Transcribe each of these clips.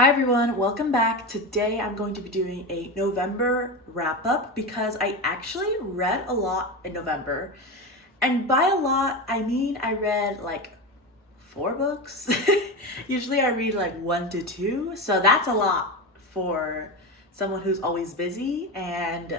Hi everyone, welcome back. Today I'm going to be doing a November wrap up because I actually read a lot in November. And by a lot, I mean I read like 4 books. Usually I read like 1 to 2, so that's a lot for someone who's always busy and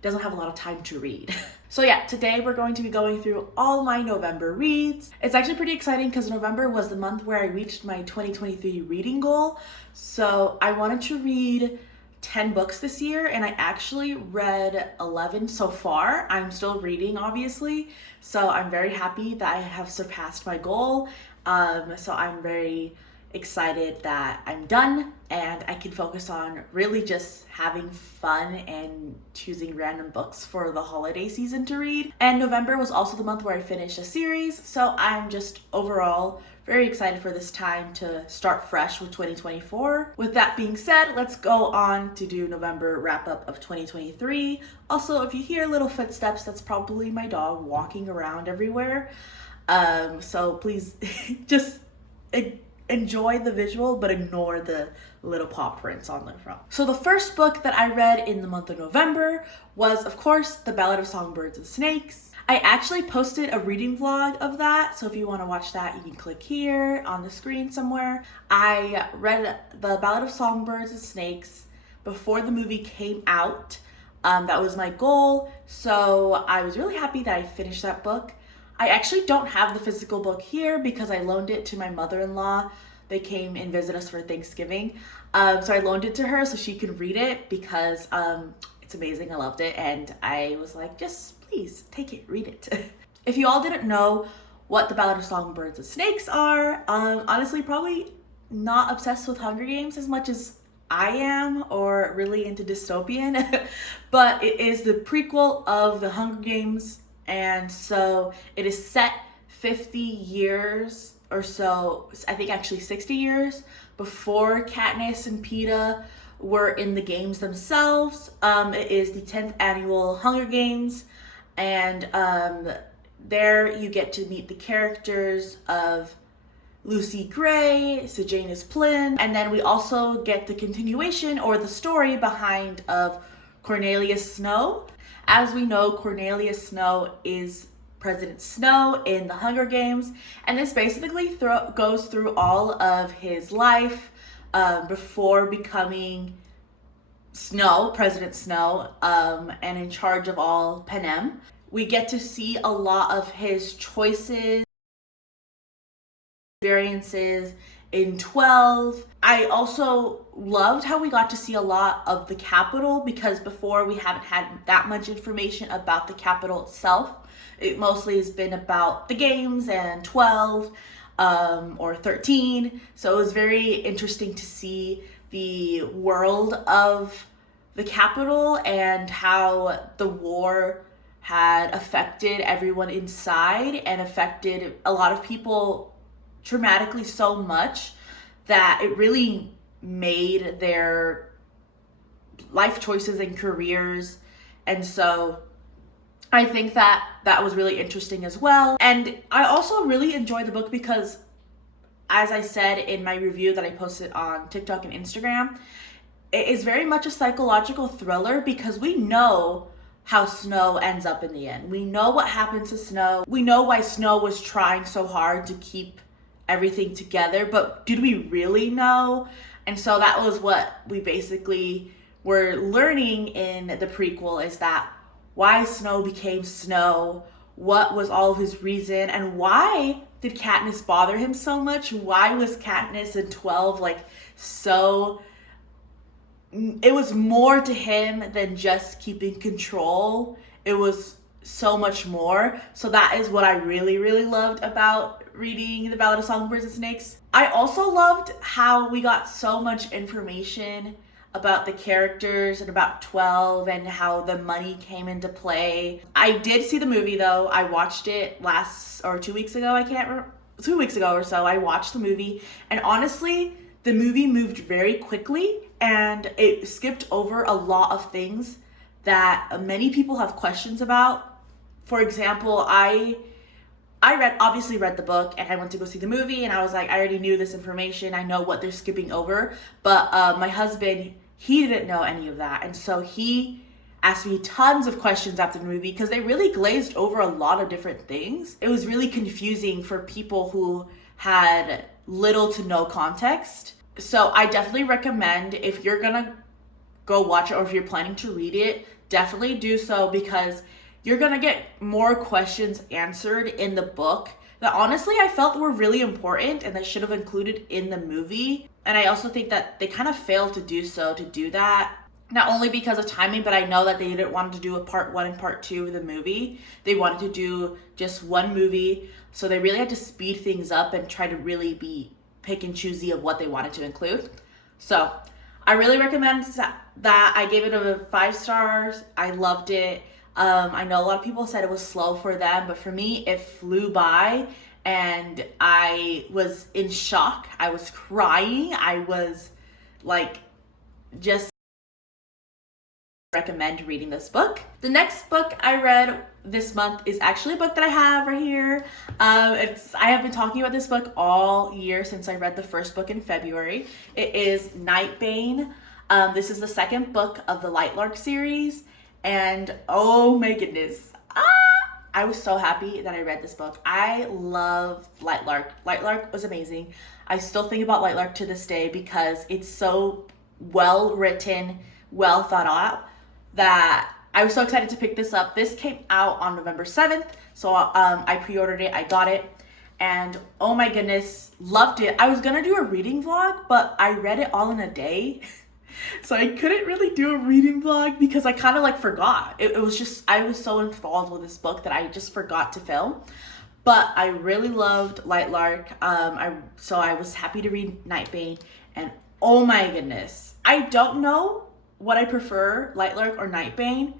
doesn't have a lot of time to read. So yeah, today we're going to be going through all my November reads. It's actually pretty exciting because November was the month where I reached my 2023 reading goal. So I wanted to read 10 books this year and I actually read 11 so far. I'm still reading, obviously. So I'm very happy that I have surpassed my goal. So I'm very excited that I'm done and I can focus on really just having fun and choosing random books for the holiday season to read. And November was also the month where I finished a series, so I'm just overall very excited for this time to start fresh with 2024. With that being said, let's go on to do November wrap up of 2023. Also, if you hear little footsteps, that's probably my dog walking around everywhere. So please just enjoy the visual, but ignore the little paw prints on the front. So the first book that I read in the month of November was, of course, The Ballad of Songbirds and Snakes. I actually posted a reading vlog of that, so if you want to watch that, you can click here on the screen somewhere. I read The Ballad of Songbirds and Snakes before the movie came out. That was my goal, so I was really happy that I finished that book. I actually don't have the physical book here because I loaned it to my mother-in-law. They came and visit us for Thanksgiving. So I loaned it to her so she could read it because it's amazing. I loved it. And I was like, just please take it, read it. If you all didn't know what The Ballad of Songbirds and Snakes are, honestly, probably not obsessed with Hunger Games as much as I am or really into dystopian. But it is the prequel of the Hunger Games. And so it is set 50 years or so, I think actually 60 years before Katniss and Peeta were in the games themselves. It is the 10th annual Hunger Games, and there you get to meet the characters of Lucy Gray, Sejanus Plyn, and then we also get the continuation or the story behind of Cornelius Snow. As we know, Cornelius Snow is President Snow in the Hunger Games, and this basically goes through all of his life before becoming President Snow, and in charge of all Panem. We get to see a lot of his choices, experiences in 12. I also loved how we got to see a lot of the Capitol because before we haven't had that much information about the Capitol itself. It mostly has been about the games and 12 or 13. So it was very interesting to see the world of the Capitol and how the war had affected everyone inside and affected a lot of people traumatically so much that it really made their life choices and careers. And so I think that that was really interesting as well. And I also really enjoyed the book because, as I said in my review that I posted on TikTok and Instagram, it is very much a psychological thriller because we know how Snow ends up in the end. We know what happens to Snow. We know why Snow was trying so hard to keep everything together, but did we really know? And so that was what we basically were learning in the prequel, is that why Snow became Snow, what was all of his reason, and why did Katniss bother him so much? Why was Katniss in 12 like so, it was more to him than just keeping control. It was so much more. So that is what I really, really loved about reading The Ballad of Songbirds and Snakes. I also loved how we got so much information about the characters and about 12 and how the money came into play. I did see the movie though. I watched it 2 weeks ago. I can't remember. 2 weeks ago or so, I watched the movie, and honestly, the movie moved very quickly and it skipped over a lot of things that many people have questions about. For example, I I obviously read the book, and I went to go see the movie, and I was like, I already knew this information. I know what they're skipping over. But my husband, he didn't know any of that. And so he asked me tons of questions after the movie because they really glazed over a lot of different things. It was really confusing for people who had little to no context. So I definitely recommend, if you're gonna go watch it or if you're planning to read it, definitely do so, because you're gonna get more questions answered in the book that honestly I felt were really important and that should have included in the movie. And I also think that they kind of failed to do that. Not only because of timing, but I know that they didn't want to do a part 1 and part 2 of the movie. They wanted to do just one movie. So they really had to speed things up and try to really be pick and choosy of what they wanted to include. So I really recommend that. I gave it a 5 stars. I loved it. I know a lot of people said it was slow for them, but for me, it flew by and I was in shock. I was crying. I was like, just recommend reading this book. The next book I read this month is actually a book that I have right here. I have been talking about this book all year since I read the first book in February. It is Nightbane. This is the second book of the Lightlark series, and oh my goodness, I was so happy that I read this book. I love Lightlark. Lightlark was amazing. I still think about Lightlark to this day because it's so well written, well thought out, that I was so excited to pick this up. This came out on November 7th, so I pre-ordered it, I got it, and oh my goodness, loved it. I was gonna do a reading vlog, but I read it all in a day. So I couldn't really do a reading vlog because I kind of like forgot. It was just, I was so enthralled with this book that I just forgot to film. But I really loved Lightlark, so I was happy to read Nightbane, and oh my goodness, I don't know what I prefer, Lightlark or Nightbane,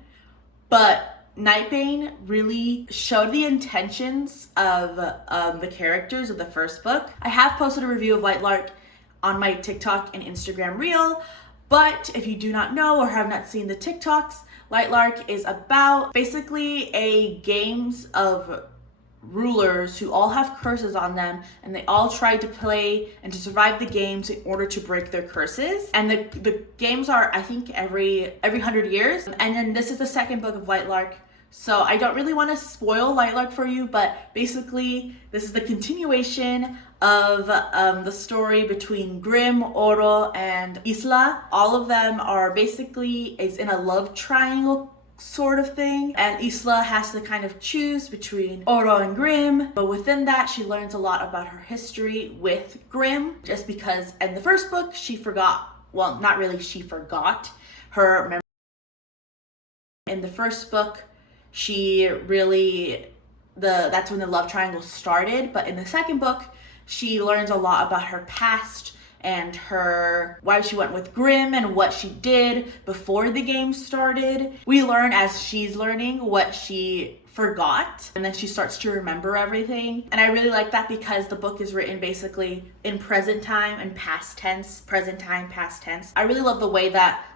but Nightbane really showed the intentions of the characters of the first book. I have posted a review of Lightlark on my TikTok and Instagram reel, but if you do not know or have not seen the TikToks, Lightlark is about basically a games of rulers who all have curses on them, and they all try to play and to survive the games in order to break their curses. And the games are, I think, every 100 years. And then this is the second book of Lightlark. So I don't really want to spoil Lightlark for you, but basically this is the continuation of the story between Grim, Oro, and Isla. All of them are basically, it's in a love triangle sort of thing, and Isla has to kind of choose between Oro and Grim, but within that she learns a lot about her history with Grim, just because in the first book she forgot, well, not really she forgot her memory. In the first book she really, that's when the love triangle started, but in the second book she learns a lot about her past and why she went with Grim and what she did before the game started. We learn as she's learning what she forgot, and then she starts to remember everything. And I really like that because the book is written basically in present time and past tense, present time, past tense. I really love the way that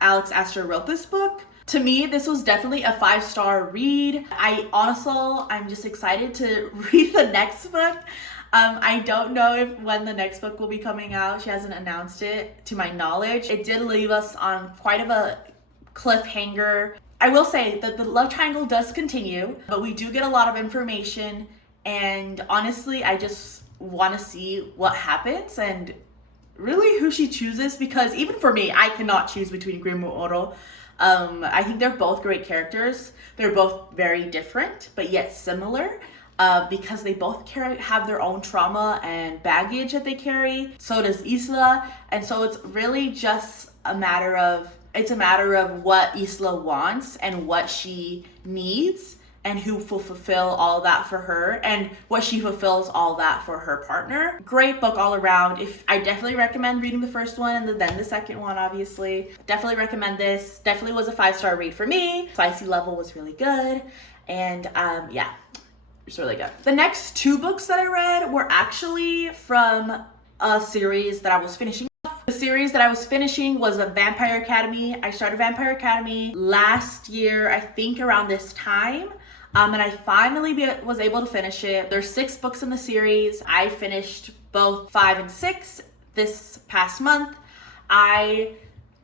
Alex Astor wrote this book. To me, this was definitely a 5-star read. I'm just excited to read the next book. I don't know when the next book will be coming out. She hasn't announced it, to my knowledge. It did leave us on quite of a cliffhanger. I will say that the love triangle does continue, but we do get a lot of information, and honestly, I just want to see what happens and really who she chooses, because even for me, I cannot choose between Grim or Oro. I think they're both great characters. They're both very different, but yet similar. Because they both have their own trauma and baggage that they carry. So does Isla. And so it's really just a matter of what Isla wants and what she needs, and who will fulfill all that for her, and what she fulfills all that for her partner. Great book all around. I definitely recommend reading the first one and then the second one, obviously. Definitely recommend this. Definitely was a 5-star read for me. Spicy level was really good. And yeah. It's really good. The next 2 books that I read were actually from a series that I was finishing off. The series that I was finishing was a Vampire Academy. I started Vampire Academy last year, I think around this time. And I finally was able to finish it. There's 6 books in the series. I finished both 5 and 6 this past month. I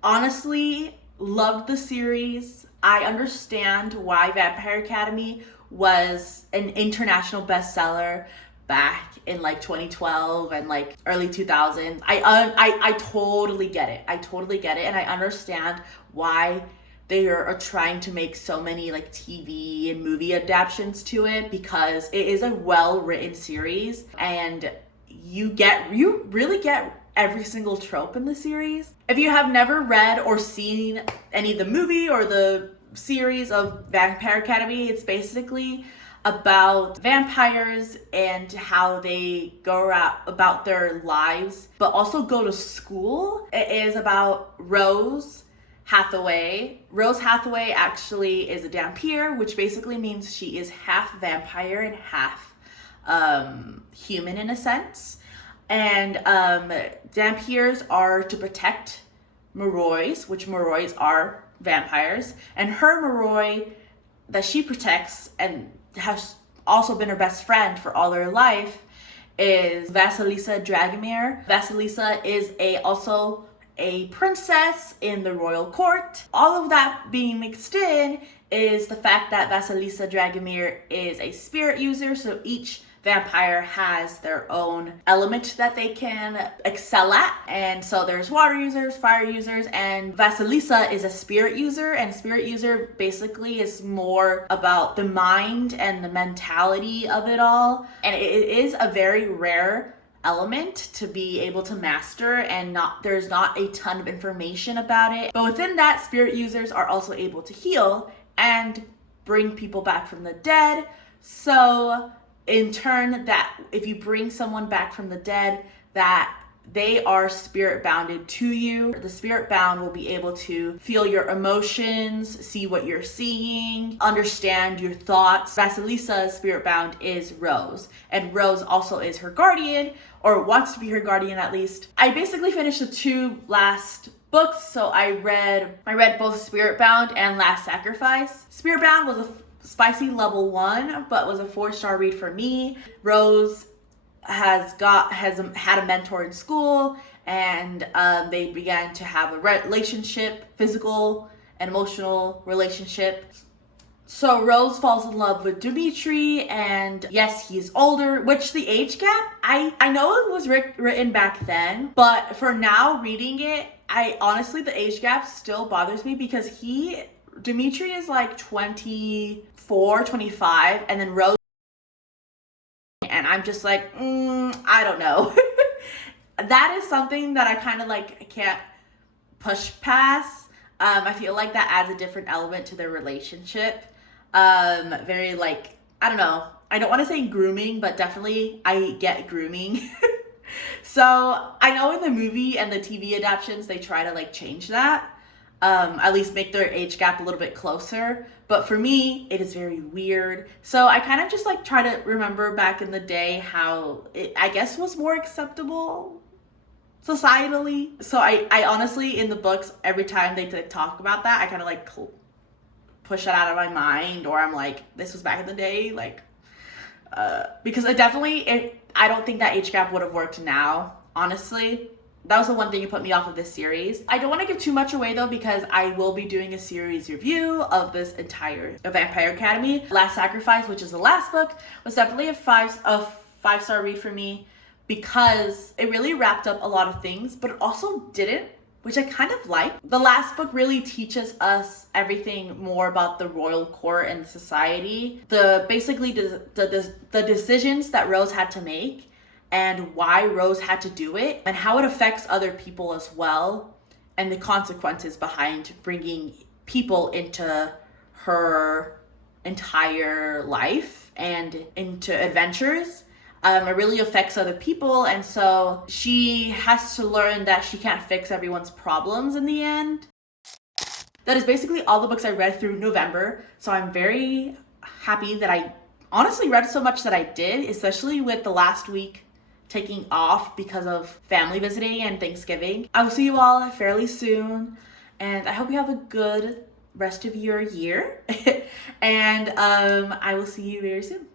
honestly loved the series. I understand why Vampire Academy was an international bestseller back in like 2012 and like early 2000s. I totally get it. I totally get it, and I understand why they are trying to make so many like TV and movie adaptations to it, because it is a well-written series, and you really get every single trope in the series. If you have never read or seen any of the movie or the series of Vampire Academy, it's basically about vampires and how they go about their lives, but also go to school. It is about Rose Hathaway. Rose Hathaway actually is a Dhampir, which basically means she is half vampire and half human in a sense. And Dhampirs are to protect Morois, which Morois are vampires. And her Moroi that she protects and has also been her best friend for all her life is Vasilisa Dragomir. Vasilisa is also a princess in the royal court. All of that being mixed in is the fact that Vasilisa Dragomir is a spirit user, so each vampire has their own element that they can excel at. And so there's water users, fire users, and Vasilisa is a spirit user, and a spirit user basically is more about the mind and the mentality of it all. And it is a very rare element to be able to master, and there's not a ton of information about it. But within that, spirit users are also able to heal and bring people back from the dead. So in turn, that if you bring someone back from the dead, that they are spirit bounded to you. The spirit bound will be able to feel your emotions, see what you're seeing, understand your thoughts. Vasilisa's spirit bound is Rose, and Rose also is her guardian, or wants to be her guardian at least. I basically finished the 2 last books, so I read both Spirit Bound and Last Sacrifice. Spirit Bound was a spicy level 1, but was a 4-star read for me. Rose has had a mentor in school, and they began to have a relationship, physical and emotional relationship. So Rose falls in love with Dimitri, and yes, he's older, which the age gap, I know it was written back then, but for now reading it, honestly, the age gap still bothers me, because Dimitri is like 24, 25, and then Rose, and I'm just like, I don't know. That is something that I kind of like can't push past. I feel like that adds a different element to their relationship. Very like, I don't know. I don't want to say grooming, but definitely I get grooming. So I know in the movie and the TV adaptations, they try to like change that. At least make their age gap a little bit closer. But for me, it is very weird. So I kind of just like try to remember back in the day how it, I guess, was more acceptable societally. So I honestly, in the books, every time they talk about that, I kind of like push it out of my mind, or I'm like, this was back in the day, like, because I don't think that age gap would have worked now, honestly. That was the one thing that put me off of this series. I don't want to give too much away though, because I will be doing a series review of this entire Vampire Academy. Last Sacrifice, which is the last book, was definitely a 5-star read for me, because it really wrapped up a lot of things, but it also didn't, which I kind of like. The last book really teaches us everything more about the royal court and society. The decisions that Rose had to make, and why Rose had to do it, and how it affects other people as well, and the consequences behind bringing people into her entire life and into adventures. It really affects other people, and so she has to learn that she can't fix everyone's problems in the end. That is basically all the books I read through November, so I'm very happy that I honestly read so much that I did, especially with the last week taking off because of family visiting and Thanksgiving. I will see you all fairly soon, and I hope you have a good rest of your year. And I will see you very soon.